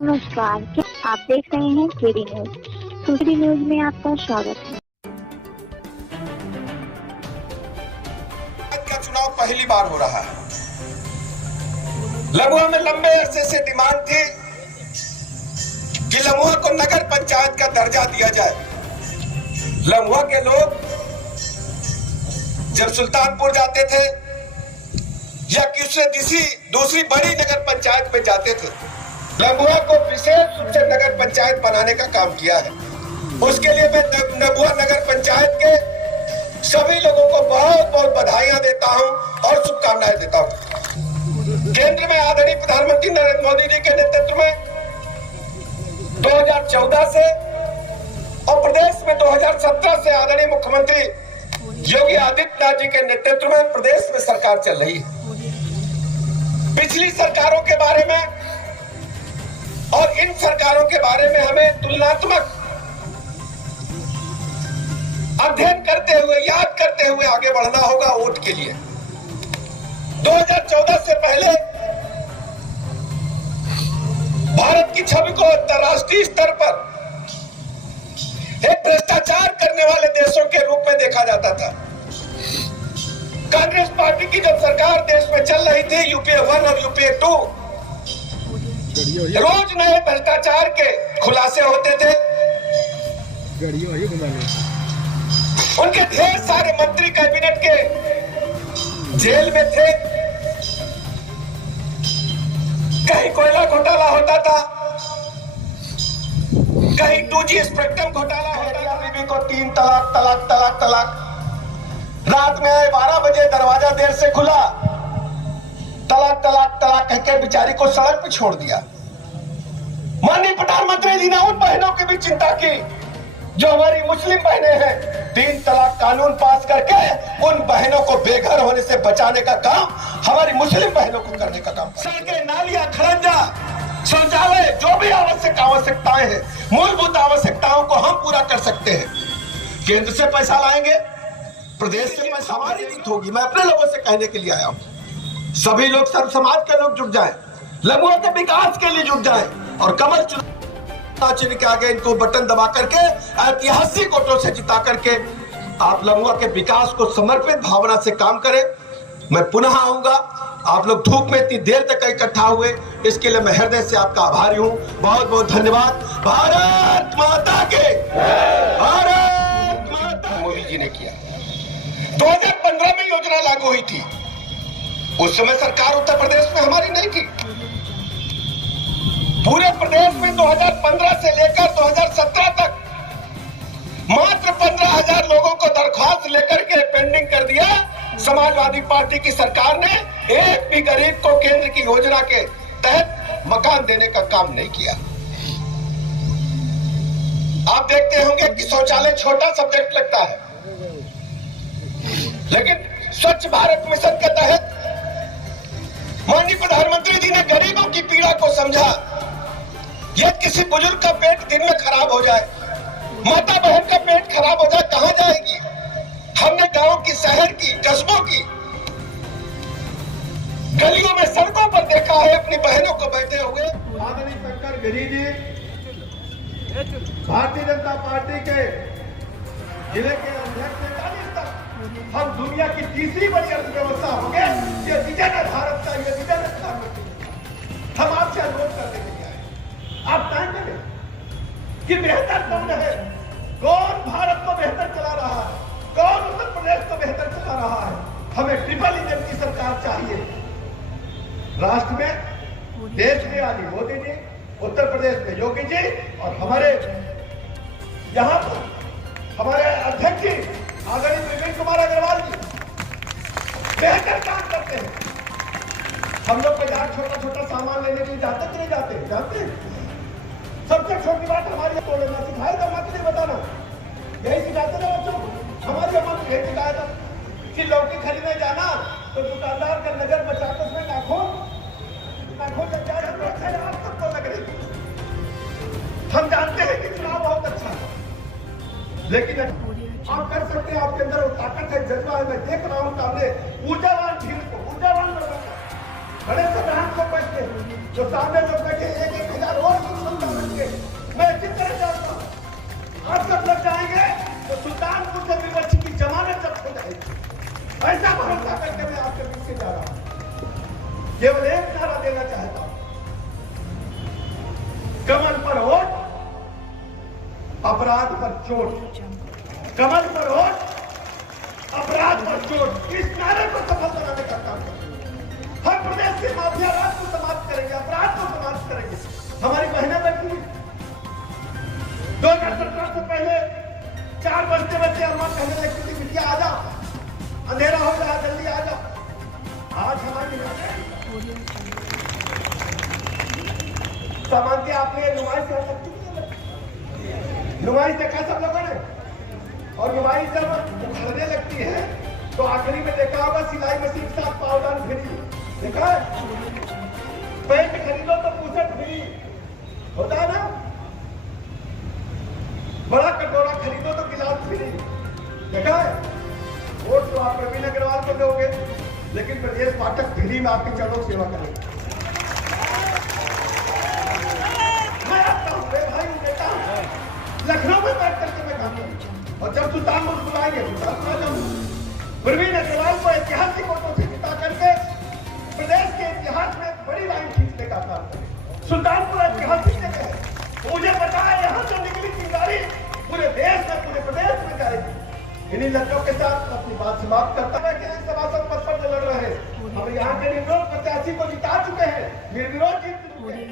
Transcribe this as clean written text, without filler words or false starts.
नमस्कार, क्या आप देख रहे हैं केडी न्यूज। केडी न्यूज में आपका स्वागत है। का चुनाव पहली बार हो रहा है। लमुआ में लंबे अरसे से डिमांड थी कि लमुआ को नगर पंचायत का दर्जा दिया जाए। लमुआ के लोग जब सुल्तानपुर जाते थे या किसी दूसरी बड़ी नगर पंचायत में जाते थे, लमुआ को विशेष रूप से नगर पंचायत बनाने का काम किया है। उसके लिए मैं लमुआ नगर पंचायत के सभी लोगों को बहुत बहुत बधाइयां देता हूं और शुभकामनाएं देता हूं। केंद्र में आदरणीय प्रधानमंत्री नरेंद्र मोदी जी के नेतृत्व में 2014 से और प्रदेश में 2017 से आदरणीय मुख्यमंत्री योगी आदित्यनाथ जी के नेतृत्व में प्रदेश में सरकार चल रही है। पिछली सरकारों के बारे में और इन सरकारों के बारे में हमें तुलनात्मक अध्ययन करते हुए, याद करते हुए आगे बढ़ना होगा वोट के लिए। 2014 से पहले भारत की छवि को अंतर्राष्ट्रीय स्तर पर एक भ्रष्टाचार करने वाले देशों के रूप में देखा जाता था। कांग्रेस पार्टी की जब सरकार देश में चल रही थी, यूपीए 1 और यूपीए 2, रोज नए भ्रष्टाचार के खुलासे होते थे। उनके ढेर सारे मंत्री कैबिनेट के जेल में थे। कहीं कोयला घोटाला होता था, कहीं 2G स्पेक्ट्रम घोटाला होता था। बीबी को 3 तलाक तलाक तलाक तलाक। रात में आए 12 बजे, दरवाजा देर से खुला, तलाक तलाक तलाक कहकर बेचारी को सड़क पर छोड़ दिया। माननीय प्रधानमंत्री जी ने उन बहनों की भी चिंता की जो हमारी मुस्लिम बहनें हैं। 3 तलाक कानून पास करके उन बहनों को बेघर होने से बचाने का काम हमारी मुस्लिम बहनों को करने का काम। सड़कें, नालियां, खड़ंजा, शौचालय, जो भी आवश्यकताएं हैं, मूलभूत आवश्यकताओं को हम पूरा कर सकते हैं। केंद्र से पैसा लाएंगे, प्रदेश से पैसा, हमारी जीत होगी। मैं अपने लोगों से कहने के लिए आया हूं, सभी लोग, सर्व समाज के लोग जुट जाएं, लमुआ के विकास के लिए जुट जाएं और कमल चुनाव चिन्ह के आगे इनको बटन दबा करके ऐतिहासिक वोटों से जिता करके आप लमुआ के विकास को समर्पित भावना से काम करें। मैं पुनः आऊंगा। आप लोग धूप में इतनी देर तक इकट्ठा हुए, इसके लिए मैं हृदय से आपका आभारी हूं। बहुत बहुत धन्यवाद। भारत माता के, भारत माता। मोदी जी ने किया। 2015 में योजना लागू हुई थी। उस समय सरकार उत्तर प्रदेश में हमारी नहीं थी। पूरे प्रदेश में 2015 से लेकर 2017 तक मात्र 15,000 लोगों को दरख्वास्त लेकर के पेंडिंग कर दिया। समाजवादी पार्टी की सरकार ने एक भी गरीब को केंद्र की योजना के तहत मकान देने का काम नहीं किया। आप देखते होंगे कि शौचालय छोटा सब्जेक्ट लगता है, लेकिन स्वच्छ भारत मिशन के तहत माननीय प्रधानमंत्री जी ने गरीबों की पीड़ा को समझा। यदि किसी बुजुर्ग का पेट दिन में खराब हो जाए, माता बहन का पेट खराब हो जाए, कहां जाएगी? हमने गांव की, शहर की, कस्बों की गलियों में, सड़कों पर देखा है अपनी बहनों को बैठे हुए। आदरणीय शंकर गिरी जी भारतीय जनता पार्टी के जिले के अध्यक्ष हैं। हम दुनिया की तीसरी बड़ी अर्थव्यवस्था हो गए। ये विजन है भारत का, ये विजन है प्रधानमंत्री। हम आपसे अनुरोध करने के लिए आए, आप तय करें कि बेहतर कौन है, कौन भारत को बेहतर चला रहा है, कौन उत्तर प्रदेश को बेहतर चला रहा है। हमें ट्रिपल इंजन की सरकार चाहिए। राष्ट्र में, देश में आदि मोदी जी, उत्तर प्रदेश में योगी जी, और हमारे यहाँ पर हमारे अध्यक्ष जी आदरणीय विपिन कुमार अग्रवाल जी बेहतर काम करते हैं। हम लोग बाजार छोटा छोटा सामान लेने के लिए जाते कि नहीं जाते? जाते हैं। सबसे छोटी बात हमारी तो लेना सिखाए तो मत नहीं बताना, यही सिखाते ना बच्चों को। हमारी अम्मा को यही सिखाया था कि लौकी खरीदने जाना तो दुकानदार का नजर बचाकर उसमें नाखून जब जाए तो अच्छा आप सबको लग रही। हम जानते हैं कि चुनाव बहुत अच्छा है, लेकिन आप कर सकते हैं। आपके अंदर वो ताकत है, जज्बा है। मैं देख रहा हूँ सामने ऊर्जावान भीड़ को, ऊर्जावान लोगों को, बड़े से को बैठते जो सामने लोग बैठे 1-1 हजार और कमल पर वोट, अपराध पर चोट। कमल पर वोट, अपराध पर चोट। इस नारे को सफल बनाने का काम करेंगे। हर प्रदेश के माफिया राज को समाप्त करेंगे, अपराध को समाप्त करेंगे। हमारी बहनें बैठी 2017 से पहले 4 बजते अम्मा कहने लगती थी बिटिया आ जा, अंधेरा हो रहा जल्दी आ जा। आज हमारी सामान्य आपने नुमाइश कर सकती है। नुमाइश देखा सब लोगों ने, और नुमाइश जब उखड़ने लगती है तो आखिरी में देखा होगा सिलाई मशीन के साथ पाउडर फ्री, देखा है? पेंट खरीदो तो पूछट फ्री होता है ना, बड़ा कटोरा खरीदो तो गिलास फ्री, देखा है? वोट तो आप प्रवीण अग्रवाल को दोगे, लेकिन ब्रजेश पाठक फ्री में आपकी चरणों सेवा करेंगे। मैं आता हूँ भाई, बेटा लखनऊ में बैठ करके मैं कहता हूँ, और जब सुल्तानपुर बुलाएंगे सुल्तानपुर आ जाऊंगा। प्रवीण अग्रवाल को ऐतिहासिक वोटों से जिता करके प्रदेश के इतिहास में एक बड़ी लाइन खींचने का काम करें। सुल्तानपुर ऐतिहासिक जगह है, मुझे पता है यहाँ से निकली चिंगारी पूरे देश में, पूरे प्रदेश में जाएगी। इन्हीं लड़कों के साथ अपनी बात समाप्त करता है कि सभासद पद पर लड़ रहे हैं। अब यहाँ के निर्विरोध प्रत्याशी को जिता चुके हैं, निर्विरोध जीत चुके हैं।